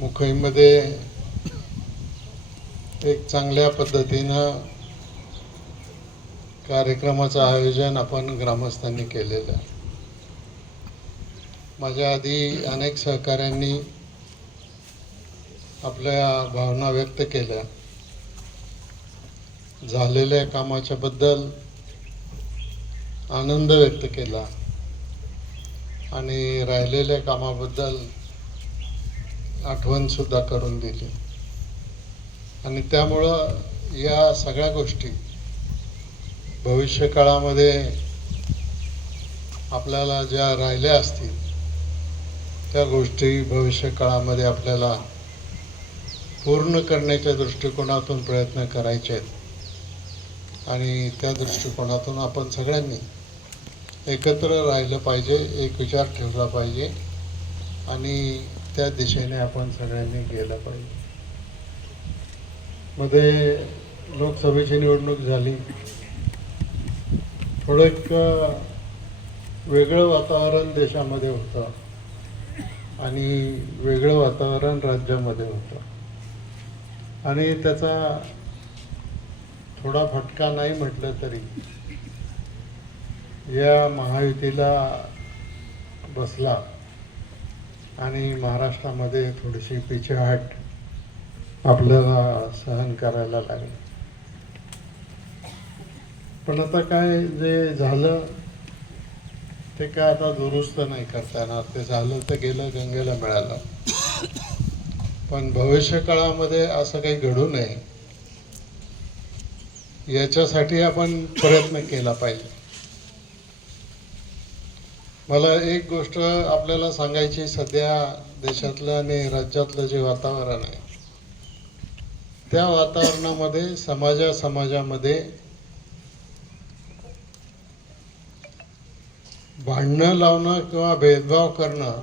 मुखईमध्ये एक चांगल्या पद्धतीनं कार्यक्रमाचं आयोजन आपण ग्रामस्थांनी केलेलं आहे. माझ्या आधी अनेक सहकाऱ्यांनी आपल्या भावना व्यक्त केल्या. झालेल्या कामाच्या बद्दल आनंद व्यक्त केला. आणि राहिलेल्या कामाबद्दल आठवण सुद्धा करून दिली. आणि त्यामुळं या सगळ्या गोष्टी भविष्य काळामध्ये आपल्याला ज्या राहिल्या असतील त्या गोष्टी भविष्य काळामध्ये आपल्याला पूर्ण करण्याच्या दृष्टिकोनातून प्रयत्न करायचे आहेत. आणि त्या दृष्टिकोनातून आपण सगळ्यांनी एकत्र राहिलं पाहिजे एक विचार ठेवला पाहिजे. आणि त्या दिशेने आपण सगळ्यांनी गेलं पाहिजे. मध्ये लोकसभेची निवडणूक झाली. थोडं एक वेगळं वातावरण देशामध्ये होतं. आणि वेगळं वातावरण राज्यामध्ये होतं. आणि त्याचा थोडा फटका नाही म्हटलं तरी या महायुतीला बसला. आणि महाराष्ट्रामध्ये थोडीशी पिछेहाट आपल्याला सहन करायला लागली. पण आता काय जे झालं ते काय आता दुरुस्त नाही करता येणार. ते झालं तर गेलं गंगेला मिळालं. पण भविष्य काळामध्ये असं काही घडू नये याच्यासाठी आपण प्रयत्न केला पाहिजे. मला एक गोष्ट आपल्याला सांगायची सध्या देशातलं आणि राज्यातलं जे वातावरण आहे त्या वातावरणामध्ये समाजा समाजामध्ये भांडणं लावणं किंवा भेदभाव करणं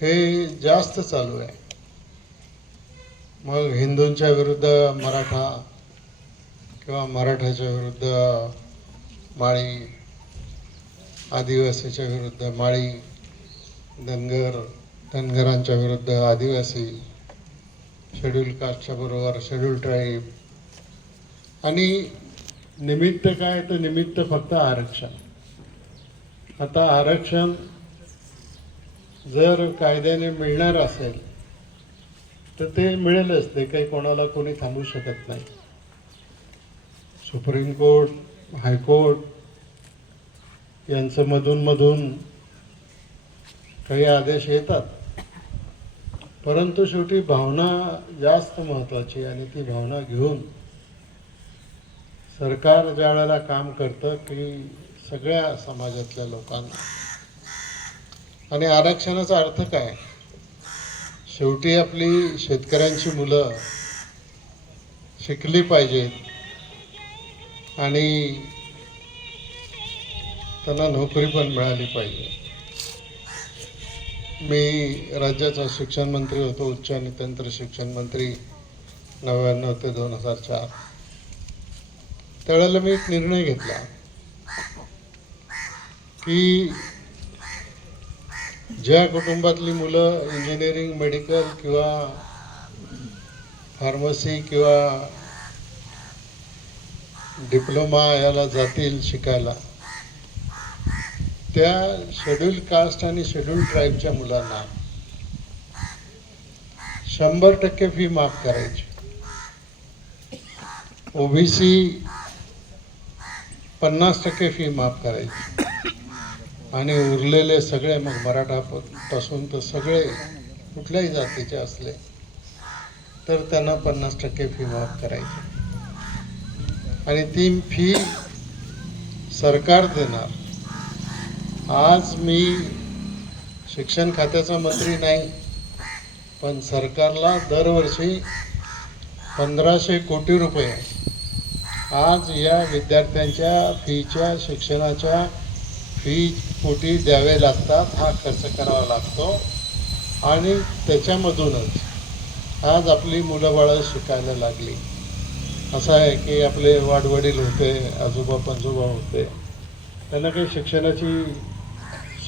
हे जास्त चालू आहे. मग हिंदूंच्या विरुद्ध मराठा किंवा मराठ्याच्या विरुद्ध माळी आदिवासीच्या विरुद्ध माळी धनगर धनगरांच्या विरुद्ध आदिवासी शेड्यूल कास्टच्या बरोबर शेड्यूल ट्राईब आणि निमित्त काय? तर निमित्त फक्त आरक्षण. आता आरक्षण जर कायद्याने मिळणार असेल तर ते मिळेलच. ते काही कोणाला कोणी थांबू शकत नाही. सुप्रीम कोर्ट हायकोर्ट यांचं मधून मधून काही आदेश येतात. परंतु शेवटी भावना जास्त महत्वाची आणि ती भावना घेऊन सरकार ज्या वेळेला काम करतं की सगळ्या समाजातल्या लोकांना. आणि आरक्षणाचा अर्थ काय? शेवटी आपली शेतकऱ्यांची मुलं शिकली पाहिजेत आणि त्यांना नोकरी पण मिळाली पाहिजे. मी राज्याचा शिक्षण मंत्री होतो उच्च आणि तंत्र शिक्षण मंत्री नव्याण्णव ते दोन हजार चार. त्यावेळेला मी एक निर्णय घेतला की ज्या कुटुंबातली मुलं इंजिनिअरिंग मेडिकल किंवा फार्मसी किंवा डिप्लोमा याला जातील शिकायला त्या शेड्यूल कास्ट आणि शेड्यूल ट्राईबच्या मुलांना शंभर टक्के फी माफ करायची. ओबीसी पन्नास टक्के फी माफ करायची. आणि उरलेले सगळे मग मराठा पासून तर सगळे कुठल्याही जातीचे असले तर त्यांना पन्नास टक्के फी माफ करायची. आणि ती फी सरकार देणार. आज मी शिक्षण खात्याचा मंत्री नाही पण सरकारला दरवर्षी पंधराशे कोटी रुपये. आज या विद्यार्थ्यांच्या फीच्या शिक्षणाच्या फी पोटी द्यावे लागतात हा खर्च करावा लागतो. आणि त्याच्यामधूनच आज आपली मुलं बाळं शिकायला लागली. असं आहे की आपले वाडवडील होते आजोबा पंजोबा होते. त्यांना काही शिक्षणाची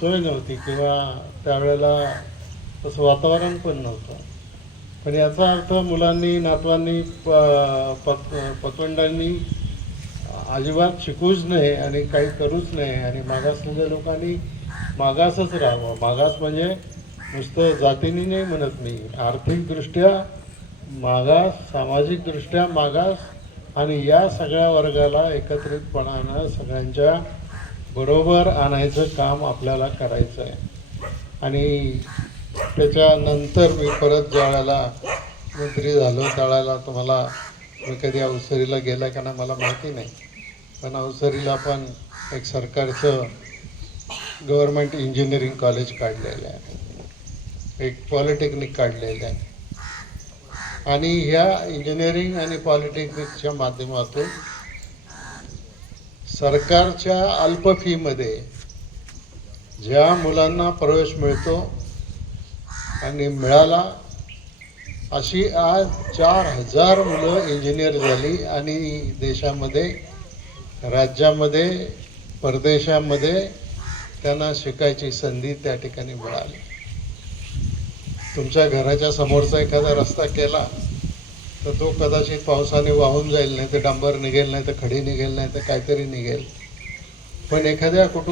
सोय नव्हती किंवा त्यावेळेला तसं वातावरण पण नव्हतं. पण याचा अर्थ मुलांनी नातवांनी प- पत पतवंडांनी अजिबात शिकूच नये आणि काही करूच नये आणि मागासलेल्या लोकांनी मागासच राहावं. मागास म्हणजे नुसतं जातीने नाही म्हणत मी. आर्थिकदृष्ट्या मागास सामाजिकदृष्ट्या मागास आणि या सगळ्या वर्गाला एकत्रितपणानं सगळ्यांच्या बरोबर आणायचं काम आपल्याला करायचं आहे आणि त्याच्यानंतर मी परत ज्या वेळेला मंत्री झालो. त्यावेळेला तुम्हाला मी कधी अवसरीला गेला का नाही मला माहिती नाही. पण अवसरीला पण एक सरकारचं गव्हर्नमेंट इंजिनिअरिंग कॉलेज काढलेलं आहे. एक पॉलिटेक्निक काढलेलं आहे. आणि ह्या इंजिनिअरिंग आणि पॉलिटेक्निकच्या माध्यमातून सरकारच्या अल्प फीमध्ये ज्या मुलांना प्रवेश मिळतो आणि मिळाला अशी आज चार हजार मुलं इंजिनियर झाली आणि देशामध्ये राज्यामध्ये परदेशामध्ये त्यांना शिकायची संधी त्या ठिकाणी मिळाली. तुमच्या घराच्या समोरचा एखादा रस्ता केला तर तो कदाचित पावसाने वाहून जाईल नाही तर डांबर निघेल नाही तर खडी निघेल नाही तर काहीतरी निघेल. पण एखाद्या कुटुंब